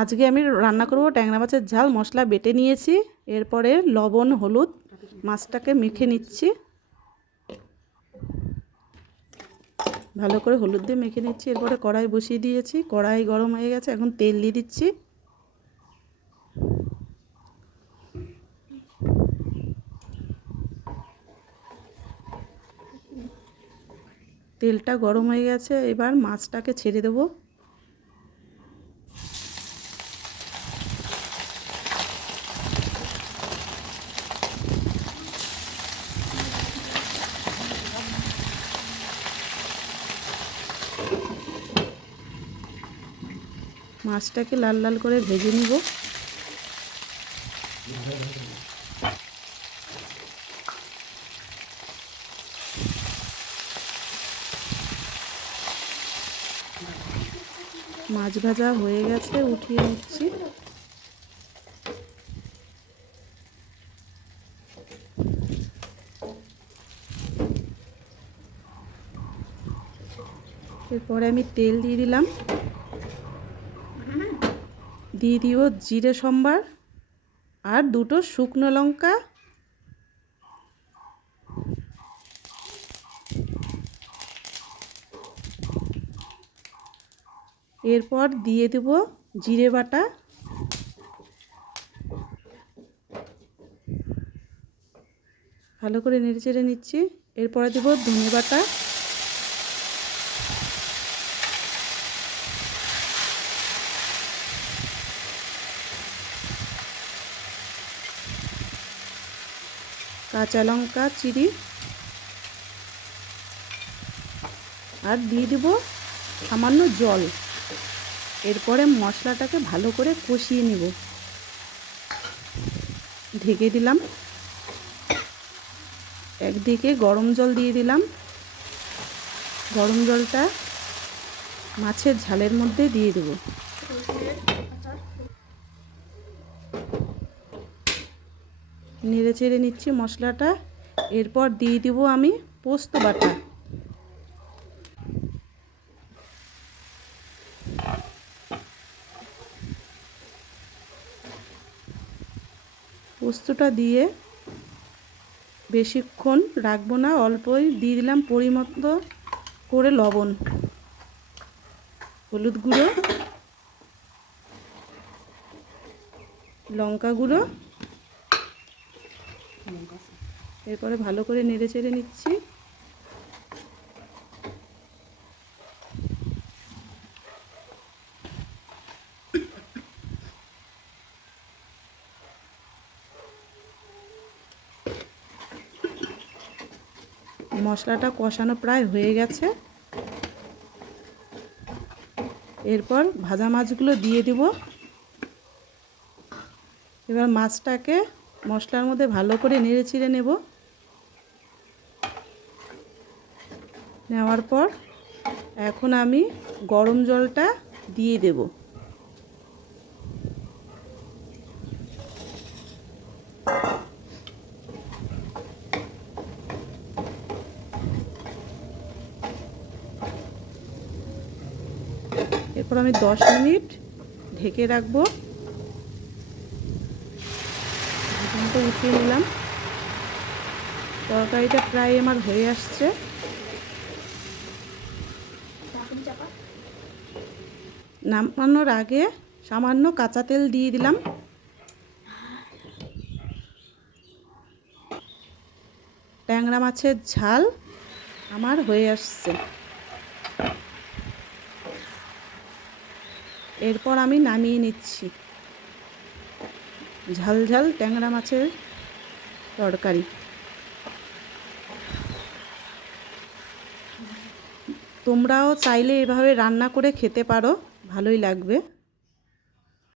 আজকে আমি রান্না করব ট্যাংরা মাছের ঝাল। মশলা বেটে নিয়েছি, এরপরে লবণ হলুদ মাছটাকে মেখে নিচ্ছি। ভালো করে হলুদ দিয়ে মেখে নিচ্ছি। এরপরে কড়াই বসিয়ে দিয়েছি, কড়াই গরম হয়ে গেছে, এখন তেল দিয়ে দিচ্ছি। তেলটা গরম হয়ে গেছে, এবার মাছটাকে ছেড়ে দেবো। মাছটাকে লাল লাল করে ভেজে নিব। মাছ ভাজা হয়ে গেছে, উঠিয়ে নিচ্ছি। এরপরে আমি তেল দিয়ে দিলাম, দিয়ে দিব জিরে সম্বার আর দুটো শুকনো লঙ্কা। এরপর দিয়ে দেব জিরে বাটা, ভালো করে নেড়ে চেড়ে নিচ্ছি। এরপরে দেব ধনে বাটা, কাঁচা লঙ্কা চিড়ি, আর দিয়ে দেব সামান্য জল। এরপরে মশলাটাকে ভালো করে কষিয়ে নিব। ঢেকে দিলাম। একদিকে গরম জল দিয়ে দিলাম। গরম জলটা মাছের ঝালের মধ্যে দিয়ে দেব। নেড়ে চেড়ে নিচ্ছি মশলাটা। এরপর দিয়ে দেব আমি পোস্ত বাটা। পোস্তটা দিয়ে বেশিক্ষণ রাখবো না, অল্পই দিয়ে দিলাম পরিমতো করে লবণ, হলুদ গুঁড়ো, লঙ্কা গুঁড়ো। এরপরে ভালো করে নেড়ে চেড়ে নিচ্ছি। মশলাটা কষানো প্রায় হয়ে গেছে। এরপর ভাজা মাছগুলো দিয়ে দিব। এবার মাছটাকে মশলার মধ্যে ভালো করে নেড়ে চেড়ে নেব। নেওয়ার পর এখন আমি গরম জলটা দিয়ে দেব। এরপর আমি 10 মিনিট ঢেকে রাখবো। ঢাকনাটা উঠিয়ে নিলাম। তরকারিটা প্রায় আমার হয়ে আসছে। নামানোর আগে সামান্য কাঁচা তেল দিয়ে দিলাম। ট্যাংরা মাছের ঝাল আমার হয়ে আসছে। এরপর আমি নামিয়ে নিচ্ছি ঝাল ঝাল ট্যাংরা মাছের তরকারি। তোমরাও চাইলে এভাবে রান্না করে খেতে পারো, ভালোই লাগবে।